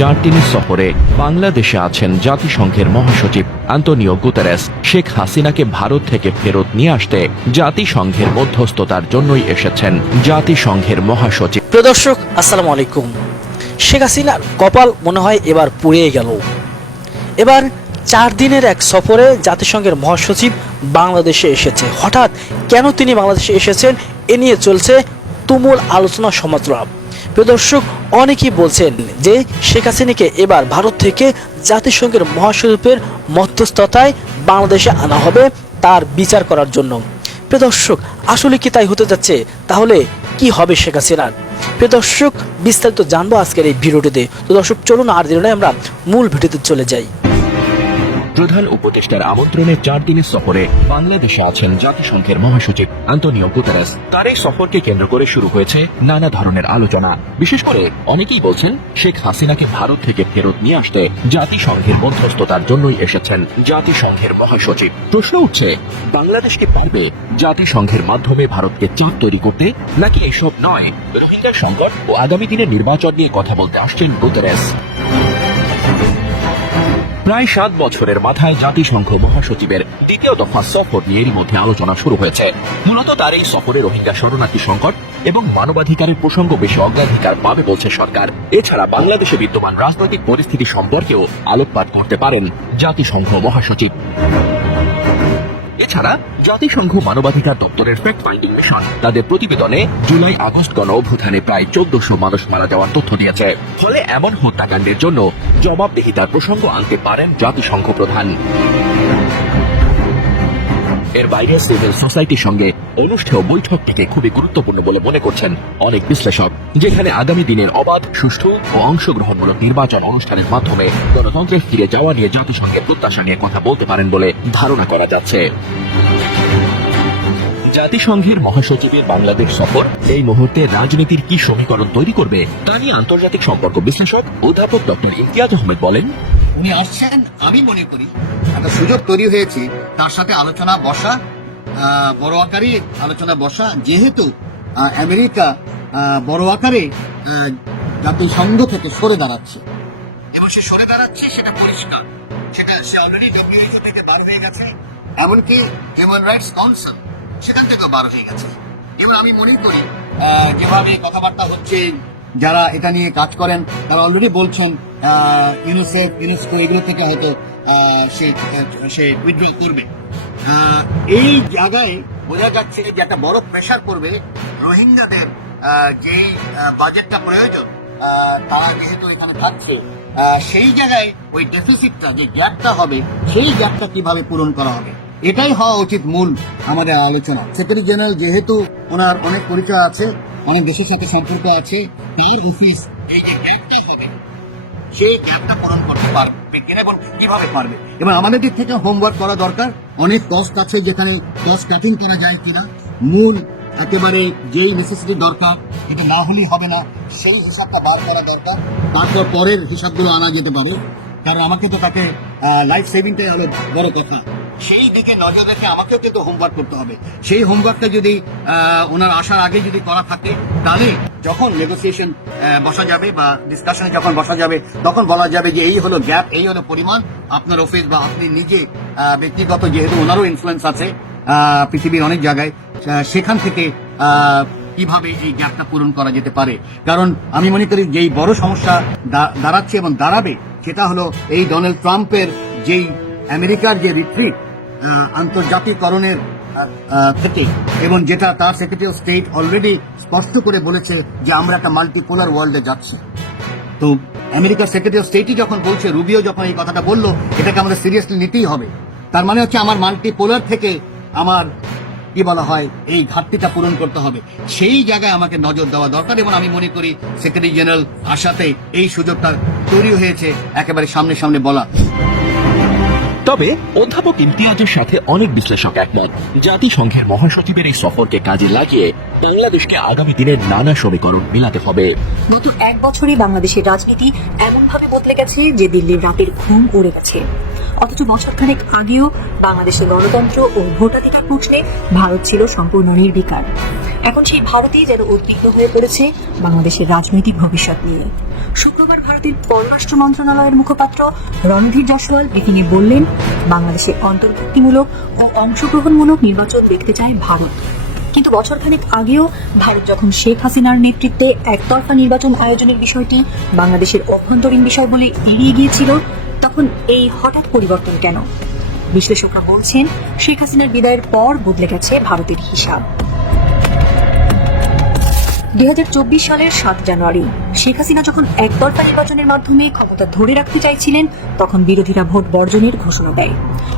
চার দিনের সফরে বাংলাদেশে আছেন জাতিসংঘের মহাসচিব আন্তনিও গুতেরেস। শেখ হাসিনাকে ভারত থেকে ফেরত নিয়ে আসতে জাতিসংঘের মধ্যস্থতার জন্যই এসেছেন জাতিসংঘের মহাসচিব। প্রিয় দর্শক, আসসালামু আলাইকুম। শেখ হাসিনার কপাল মনে হয় এবার পুড়িয়ে গেল। এবার চার দিনের এক সফরে জাতিসংঘের মহাসচিব বাংলাদেশে এসেছে। হঠাৎ কেন তিনি বাংলাদেশে এসেছেন, এ নিয়ে চলছে তুমুল আলোচনা সমাজরা প্রিয় দর্শক, অনেকেই বলছেন যে শেখ হাসিনাকে এবার ভারত থেকে জাতিসংঘের মহাসচিবের মধ্যস্থতায় বাংলাদেশে আনা হবে তার বিচার করার জন্য। প্রদর্শক আসলে কি তাই হতে যাচ্ছে? তাহলে কি হবে শেখ হাসিনার? প্রদর্শক বিস্তারিত জানব আজকের এই ভিডিওটিতে। তো দর্শক, চলুন আর দিন আমরা মূল ভিডিওতে চলে যাই। প্রধান উপদেষ্টার আমন্ত্রণে চার দিনের সফরে বাংলাদেশে আছেন জাতিসংঘের মহাসচিব আন্তনিও গুতেরাস। তার এই সফরকে কেন্দ্র করে শুরু হয়েছে নানা ধরনের আলোচনা। বিশেষ করে অনেকেই বলছেন, শেখ হাসিনাকে ভারত থেকে ফেরত নিয়ে আসতে জাতিসংঘের মধ্যস্থতার জন্যই এসেছেন জাতিসংঘের মহাসচিব। প্রশ্ন উঠছে, বাংলাদেশ কি জাতিসংঘের মাধ্যমে ভারতকে চাপ তৈরি করতে, নাকি এসব নয়, রোহিঙ্গা সংকট ও আগামী দিনের নির্বাচন নিয়ে কথা বলতে আসছেন গুতেরেস? প্রায় সাত বছরের মাথায় জাতিসংঘ মহাসচিবের দ্বিতীয় দফা সফর নিয়ে এরই মধ্যে আলোচনা শুরু হয়েছে। মূলত তার এই সফরে রোহিঙ্গা শরণার্থী সংকট এবং মানবাধিকারের প্রসঙ্গ বেশি অগ্রাধিকার পাবে বলছে সরকার। এছাড়া বাংলাদেশে বিদ্যমান রাজনৈতিক পরিস্থিতি সম্পর্কেও আলোকপাত করতে পারেন জাতিসংঘ মহাসচিব। এছাড়া জাতিসংঘ মানবাধিকার দপ্তরের ফ্যাক্ট ফাইন্ডিং মিশন তাদের প্রতিবেদনে জুলাই আগস্ট গণ অভ্যুত্থানে প্রায় চোদ্দশো মানুষ মারা যাওয়ার তথ্য দিয়েছে। ফলে এমন হত্যাকাণ্ডের জন্য জবাবদিহিতার প্রসঙ্গ আনতে পারেন জাতিসংঘ প্রধান। এর বাইরে সিভিল সোসাইটির সঙ্গে অনুষ্ঠেয় বৈঠকটিকে খুবই গুরুত্বপূর্ণ বলে মনে করছেন অনেক বিশ্লেষক, যেখানে আগামী দিনের অবাধ, সুষ্ঠু ও অংশগ্রহণমূলক নির্বাচন অনুষ্ঠানের মাধ্যমে গণতন্ত্রে ফিরে যাওয়া নিয়ে জাতিসংঘের প্রত্যাশা নিয়ে কথা বলতে পারেন বলে ধারণা করা যাচ্ছে। জাতিসংঘের মহাসচিবের বাংলাদেশ সফর এই মুহূর্তে রাজনীতির কি সমীকরণ তৈরি করবে তা নিয়ে আন্তর্জাতিক সম্পর্ক বিশ্লেষক অধ্যাপক ডক্টর ইমতিয়াজ আহমেদ বলেন, উনি আসছেন, আমি মনে করি। একটা সুযোগ তৈরি হয়েছে, তার সাথে আলোচনা বসা বড় আকারে আলোচনা বসা, যেহেতু আমেরিকা বড় আকারে জাতিসংঘ থেকে সরে দাঁড়াচ্ছে। এবং সে সরে দাঁড়াচ্ছে, সেটা পরিষ্কার। সেটা সে অলরেডি ডব্লিউএইচও থেকে বার হয়ে গেছে, এমনকি হিউম্যান রাইটস কাউন্সিল সেখান থেকেও বার হয়ে গেছে। এবং আমি মনে করি যেভাবে কথাবার্তা হচ্ছে যারা এটা নিয়ে কাজ করেন, তারা অলরেডি বলছেন ইউনিসেফ ইউনেস্কো এগুলো থেকে হয়তো সে সে উইথড্র করবে। এই জায়গায় বোঝা যাচ্ছে যে একটা বড় প্রেশার করবে রোহিঙ্গাদের যেই বাজেটটা প্রয়োজন তারা যেহেতু এখানে থাকছে সেই জায়গায় ওই ডেফিসিটটা যে গ্যাপটা হবে, সেই গ্যাপটা কীভাবে পূরণ করা হবে? এটাই হওয়া উচিত মূল আমাদের আলোচনা। সেক্রেটারি জেনারেল যেহেতু ওনার অনেক পরিচয় আছে, অনেক দেশের সাথে সম্পর্ক আছে, তার অফিস এই যে গ্যাপটা হবে। সেই গ্যাপটা পূরণ করতে পারবে কিনা এবং কীভাবে পারবে? এবং আমাদের দিক থেকে হোমওয়ার্ক করা দরকার। অনেক কস্ট আছে যেখানে কস্ট কাটিং করা যায় কিনা। মূল একেবারে যেই নেসেসিটি দরকার, এটা না হলেই হবে না। সেই হিসাবটা বার করা দরকার। তারপর পরের হিসাবগুলো আনা যেতে পারে। কারণ আমাকে তো তাকে লাইফ সেভিংটাই হলো বড় কথা। সেই দিকে নজর রেখে আমাকেও কিন্তু হোমওয়ার্ক করতে হবে। সেই হোমওয়ার্কটা যদি ওনার আসার আগে যদি করা থাকে, তাহলে যখন নেগোসিয়েশন বসা যাবে বা ডিসকাশনে যখন বসা যাবে, তখন বলা যাবে যে এই হলো গ্যাপ এই হলো পরিমাণ, আপনার অফিস বা আপনি নিজে ব্যক্তিগত যেহেতু ওনারও ইনফ্লুয়েন্স আছে পৃথিবীর অনেক জায়গায় সেখান থেকে কীভাবে এই গ্যাপটা পূরণ করা যেতে পারে। কারণ আমি মনে করি যেই বড় সমস্যা দাঁড়াচ্ছে এবং দাঁড়াবে, সেটা হলো এই ডোনাল্ড ট্রাম্পের যেই আমেরিকার যে রিট্রিট আন্তর্জাতিকরণের থেকে এবং যেটা তার সেক্রেটারি অফ স্টেট অলরেডি স্পষ্ট করে বলেছে যে আমরা একটা মাল্টিপোলার ওয়ার্ল্ডে যাচ্ছি। তো আমেরিকার সেক্রেটারি অফ স্টেটই যখন বলছে, রুবিও যখন এই কথাটা বলল, এটাকে আমাদের সিরিয়াসলি নিতেই হবে। তার মানে হচ্ছে আমার মাল্টিপোলার থেকে আমার, কি বলা হয়, এই ঘাটতিটা পূরণ করতে হবে। সেই জায়গায় আমাকে নজর দেওয়া দরকার এবং আমি মনে করি সেক্রেটারি জেনারেল আসাতে এই সুযোগটা তৈরি হয়েছে, একেবারে সামনে সামনে বলা। তবে অধ্যাপক ইমতিয়াজের সাথে অনেক বিশ্লেষক একমত। জাতিসংঘের মহাসচিবের এই সফরকে কাজে লাগিয়ে বাংলাদেশকে আগামী দিনের নানা সমীকরণ মিলাতে হবে। গত এক বছরে বাংলাদেশের রাজনীতি এমনভাবে বদলে গেছে যে দিল্লির রাতের ঘুম উড়ে গেছে। অথচ বছরখানেক আগেও বাংলাদেশের গণতন্ত্র ও ভোটাধিকার প্রশ্নে ভারত ছিল সম্পূর্ণ নির্বিকার। এখন সেই ভারতই যেন উদ্বিগ্ন হয়ে পড়েছে বাংলাদেশের রাজনৈতিক ভবিষ্যৎ নিয়ে। শুক্রবার ভারতের পররাষ্ট্র মন্ত্রণালয়ের মুখপাত্র রণধীর জসওয়াল ব্রিফিংয়ে বললেন, বাংলাদেশে অন্তর্ভুক্তিমূলক ও অংশগ্রহণমূলক নির্বাচন দেখতে চায় ভারত। কিন্তু বছরখানেক আগেও ভারত যখন শেখ হাসিনার নেতৃত্বে একতরফা নির্বাচন আয়োজনের বিষয়টি বাংলাদেশের অভ্যন্তরীণ বিষয় বলে এড়িয়ে গিয়েছিল, তখন এই হঠাৎ পরিবর্তন কেন? বিশ্লেষকরা বলছেন, শেখ হাসিনার বিদায়ের পর বদলে গেছে ভারতের হিসাব। দুই হাজার চব্বিশ সালের সাত জানুয়ারি, শেখ হাসিনা যখন একতরফা নির্বাচনের মাধ্যমে ক্ষমতা ধরে রাখতে চাইছিলেন, তখন বিরোধীরা ভোট বর্জনের ঘোষণা দেয়।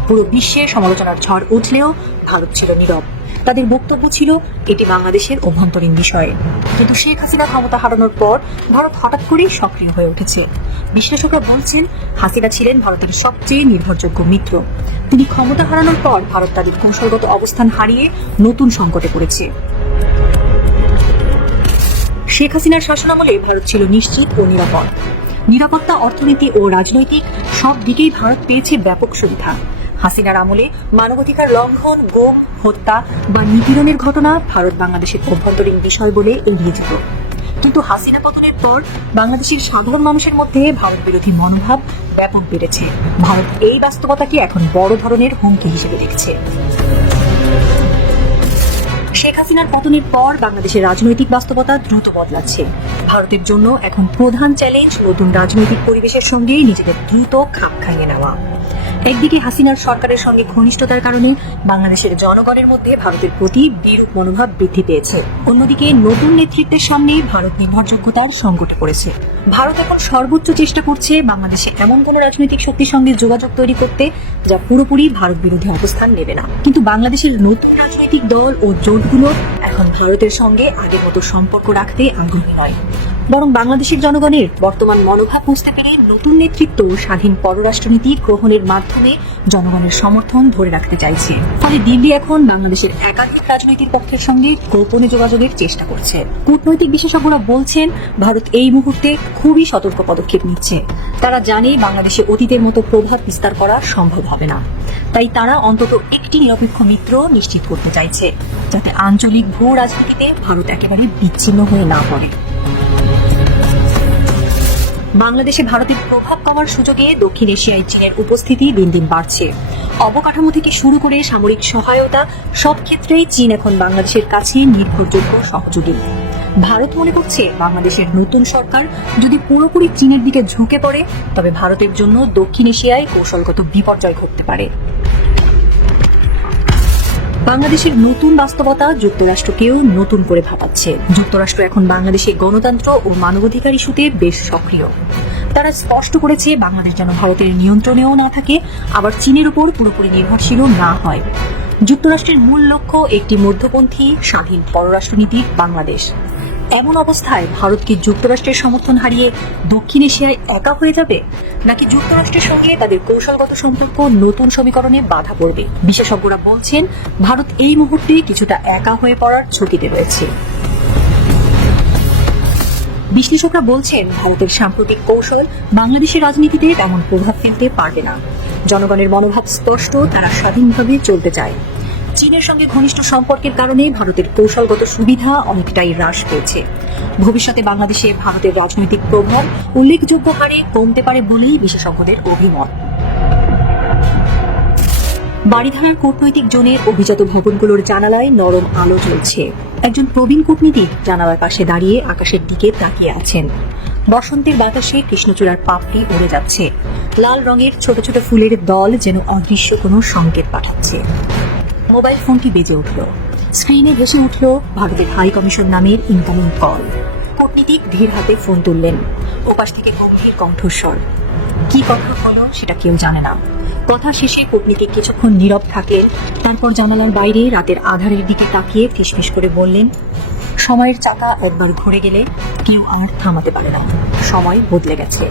পুরো বিশ্বে সমালোচনার ঝড় উঠলেও ভারত ছিল নীরব। তাদের বক্তব্য ছিল, এটি বাংলাদেশের অভ্যন্তরীণ বিষয়। কিন্তু শেখ হাসিনা ক্ষমতা হারানোর পর ভারত হঠাৎ করেই সক্রিয় হয়ে উঠেছে। বিশ্লেষকরা বলছেন, হাসিনা ছিলেন ভারতের সবচেয়ে নির্ভরযোগ্য মিত্র। তিনি ক্ষমতা হারানোর পর ভারত তাদের কৌশলগত অবস্থান হারিয়ে নতুন সংকটে পড়েছে। শেখ হাসিনার শাসনামলে ভারত ছিল নিশ্চিত ও নিরাপদ। নিরাপত্তা, অর্থনীতি ও রাজনৈতিক সব দিকেই ভারত পেয়েছে ব্যাপক সুবিধা। হাসিনার আমলে মানবাধিকার লঙ্ঘন, গোম, হত্যা বা নিপীড়নের ঘটনা ভারত বাংলাদেশের অভ্যন্তরীণ বিষয় বলে এড়িয়ে যেত। কিন্তু হাসিনা পতনের পর বাংলাদেশের সাধারণ মানুষের মধ্যে ভারত বিরোধী মনোভাব ব্যাপক বেড়েছে। ভারত এই বাস্তবতাকে এখন বড় ধরনের হুমকি হিসেবে দেখছে। শেখ হাসিনার পতনের পর বাংলাদেশের রাজনৈতিক বাস্তবতা দ্রুত বদলাচ্ছে। ভারতের জন্য এখন প্রধান চ্যালেঞ্জ নতুন রাজনৈতিক পরিবেশের সঙ্গে নিজেদের দ্রুত খাপ খাইয়ে নেওয়া। একদিকে হাসিনার সরকারের সঙ্গে ঘনিষ্ঠতার কারণে বাংলাদেশের জনগণের মধ্যে ভারতের প্রতি বিরূপ মনোভাব বৃদ্ধি পেয়েছে। অন্যদিকে নতুন নেতৃত্বের সামনে ভারত নির্ভরযোগ্যতার সংকট পড়েছে। ভারত এখন সর্বোচ্চ চেষ্টা করছে বাংলাদেশে এমন কোন রাজনৈতিক শক্তির সঙ্গে যোগাযোগ তৈরি করতে, যা পুরোপুরি ভারত বিরোধী অবস্থান নেবে না। কিন্তু বাংলাদেশের নতুন রাজনৈতিক দল ও জোটগুলো এখন ভারতের সঙ্গে আগের মতো সম্পর্ক রাখতে আগ্রহী নয়। বরং বাংলাদেশের জনগণের বর্তমান মনোভাব বুঝতে পেরে নতুন নেতৃত্ব স্বাধীন পররাষ্ট্রনীতি গ্রহণের মাধ্যমে জনগণের সমর্থন ধরে রাখতে চাইছে। ফলে দিল্লি এখন বাংলাদেশের একাধিক রাজনৈতিক পক্ষের সঙ্গে গোপনে যোগাযোগের চেষ্টা করছে। কূটনৈতিক বিশেষজ্ঞরা বলছেন, ভারত এই মুহূর্তে খুবই সতর্ক পদক্ষেপ নিচ্ছে। তারা জানে বাংলাদেশে অতীতের মতো প্রভাব বিস্তার করা সম্ভব হবে না। তাই তারা অন্তত একটি নিরপেক্ষ মিত্র নিশ্চিত করতে চাইছে, যাতে আঞ্চলিক ভূ রাজনীতিতে ভারত একেবারে বিচ্ছিন্ন হয়ে না পড়ে। বাংলাদেশে ভারতের প্রভাব কমার সুযোগে দক্ষিণ এশিয়ায় চীনের উপস্থিতি দিন দিন বাড়ছে। অবকাঠামো থেকে শুরু করে সামরিক সহায়তা, সব ক্ষেত্রেই চীন এখন বাংলাদেশের কাছে নির্ভরযোগ্য সহযোগী। ভারত মনে করছে বাংলাদেশের নতুন সরকার যদি পুরোপুরি চীনের দিকে ঝুঁকে পড়ে, তবে ভারতের জন্য দক্ষিণ এশিয়ায় কৌশলগত বিপর্যয় ঘটতে পারে। বাংলাদেশের নতুন বাস্তবতা যুক্তরাষ্ট্রকেও নতুন করে ভাবাচ্ছে। যুক্তরাষ্ট্র এখন বাংলাদেশে গণতন্ত্র ও মানবাধিকার ইস্যুতে বেশ সক্রিয়। তারা স্পষ্ট করেছে, বাংলাদেশ যেন ভারতের নিয়ন্ত্রণেও না থাকে, আবার চীনের উপর পুরোপুরি নির্ভরশীলও না হয়। যুক্তরাষ্ট্রের মূল লক্ষ্য একটি মধ্যপন্থী, স্বাধীন পররাষ্ট্রনীতি, বাংলাদেশ। এমন অবস্থায় ভারত কি যুক্তরাষ্ট্রের সমর্থন হারিয়ে দক্ষিণ এশিয়ায় একা হয়ে যাবে? নাকি যুক্তরাষ্ট্রের সঙ্গে তাদের কৌশলগত সম্পর্ক নতুন সমীকরণে বাধা পড়বে? বিশেষজ্ঞরা বলছেন, ভারত এই মুহূর্তে কিছুটা একা হয়ে পড়ার ঝুঁকিতে রয়েছে। বিশ্লেষকরা বলছেন, ভারতের সাম্প্রতিক কৌশল বাংলাদেশের রাজনীতিতে তেমন প্রভাব ফেলতে পারবে না। জনগণের মনোভাব স্পষ্ট, তারা স্বাধীনভাবে চলতে চায়। চীনের সঙ্গে ঘনিষ্ঠ সম্পর্কের কারণে ভারতের কৌশলগত সুবিধা অনেকটাই হ্রাস পেয়েছে। ভবিষ্যতে বাংলাদেশে ভারতের রাজনৈতিক প্রভাব উল্লেখযোগ্য হারে কমতে পারে বলেই বিশেষজ্ঞদের অভিমত। বাড়িধারার কূটনৈতিক জোনের অভিজাত ভবনগুলোর জানালায় নরম আলো জ্বলছে। একজন প্রবীণ কূটনীতিক জানালার পাশে দাঁড়িয়ে আকাশের দিকে তাকিয়ে আছেন। বসন্তের বাতাসে কৃষ্ণচূড়ার পাপড়ি উড়ে যাচ্ছে। লাল রঙের ছোট ছোট ফুলের দল যেন অদৃশ্য কোনো সংকেত পাঠাচ্ছে। মোবাইল ফোনটি বেজে উঠল। স্ক্রিনে ভেসে উঠল ভারতের হাই কমিশন নামের ইনকামিং কল কূটনীতিক ধীর হাতে ফোন তুললেন। ওপাশ থেকে গম্ভীর কণ্ঠস্বর। কি কথা হলো সেটা কেউ জানে না। কথা শেষে কূটনীতিক কিছুক্ষণ নীরব থাকেন তারপর জানালার বাইরে রাতের আধারের দিকে তাকিয়ে ফিসফিস করে বললেন, সময়ের চাকা একবার ঘুরে গেলে কেউ আর থামাতে পারে না। সময় বদলে গেছে।